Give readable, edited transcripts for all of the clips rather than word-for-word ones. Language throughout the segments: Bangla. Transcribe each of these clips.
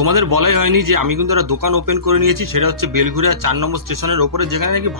তোমাদের বলাই হয়নি যে আমি কিন্তু একটা দোকান ওপেন করে নিয়েছি, সেটা হচ্ছে বেলঘুরিয়া 4 নম্বর স্টেশনের ওপরে, যেখানে নাকি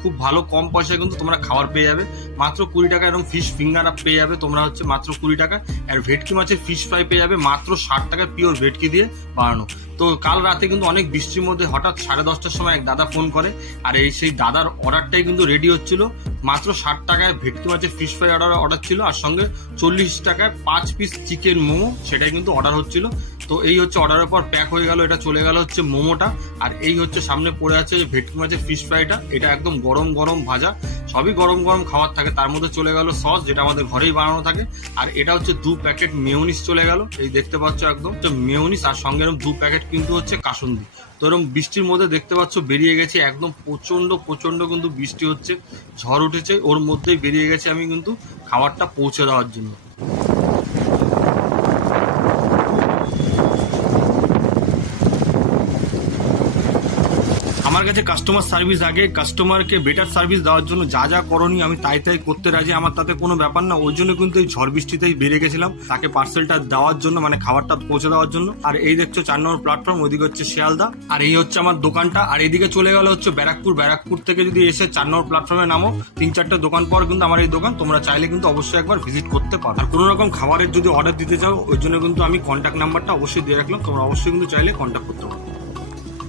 খুব ভালো কম পয়সায় কিন্তু তোমরা খাবার পেয়ে যাবে মাত্র 20 টাকা। এবং ফিশ ফিঙ্গার পেয়ে যাবে তোমরা হচ্ছে মাত্র 20 টাকা। আর ভেটকি মাছের ফিশ ফ্রাই পেয়ে যাবে মাত্র 60 টাকায়, পিওর ভেটকি দিয়ে বানানো। তো কাল রাতে কিন্তু অনেক বৃষ্টির মধ্যে হঠাৎ 10:30টার সময় এক দাদা ফোন করে, আর সেই দাদার অর্ডারটাই কিন্তু রেডি হচ্ছিল। মাত্র 60 টাকায় ভেটকি মাছের ফিশ ফ্রাই অর্ডার ছিল, আর সঙ্গে 40 টাকায় 5 পিস চিকেন মোমো, সেটাই কিন্তু অর্ডার হচ্ছিল। তো এই হচ্ছে অর্ডারের পর প্যাক হয়ে গেল, এটা চলে গেল হচ্ছে মোমোটা। আর এই হচ্ছে সামনে পড়ে আছে ভেটকি মাছের ফিশ ফ্রাইটা, এটা একদম গরম গরম ভাজা, সবই গরম গরম খাবার থাকে। তার মধ্যে চলে গেল সস, যেটা আমাদের ঘরেই বানানো থাকে। আর এটা হচ্ছে 2 প্যাকেট মেয়োনিজ চলে গেল, এই দেখতে পাচ্ছ একদম মেয়োনিজ, আর সঙ্গে এরকম 2 প্যাকেট কিন্তু হচ্ছে কাসুন্দি। তো এরকম বৃষ্টির মধ্যে দেখতে পাচ্ছ বেরিয়ে গেছে, একদম প্রচন্ড কিন্তু বৃষ্টি হচ্ছে, ঝড় উঠেছে, ওর মধ্যেই বেরিয়ে গেছে আমি কিন্তু খাবারটা পৌঁছে দেওয়ার জন্য। আমার কাছে কাস্টমার সার্ভিস আগে, কাস্টমারকে বেটার সার্ভিস দেওয়ার জন্য যা যা করণীয় আমি তাই করতে রাজি, আমার তাতে কোনো ব্যাপার না। ওই জন্য কিন্তু এই ঝড় বৃষ্টিতেই বেরিয়ে গেছিলাম তাকে পার্সেলটা দেওয়ার জন্য, মানে খাবারটা পৌঁছে দেওয়ার জন্য। আর এই দেখছো 4 নম্বর প্ল্যাটফর্ম, ওইদিকে হচ্ছে শিয়ালদা, আর এই হচ্ছে আমার দোকানটা। আর এইদিকে চলে গেল হচ্ছে ব্যারাকপুর থেকে যদি এসে 4 নম্বর প্ল্যাটফর্মে নামো, 3-4টে দোকান পর কিন্তু আমার এই দোকান, তোমরা চাইলে কিন্তু অবশ্যই একবার ভিজিট করতে পারো। আর কোনো রকম খাবারের যদি অর্ডার দিতে চাও, ওই জন্য কিন্তু আমি কন্ট্যাক্ট নাম্বারটা অবশ্যই দিয়ে রাখলাম, তোমরা অবশ্যই কিন্তু চাইলে কন্ট্যাক্ট করতে পারো।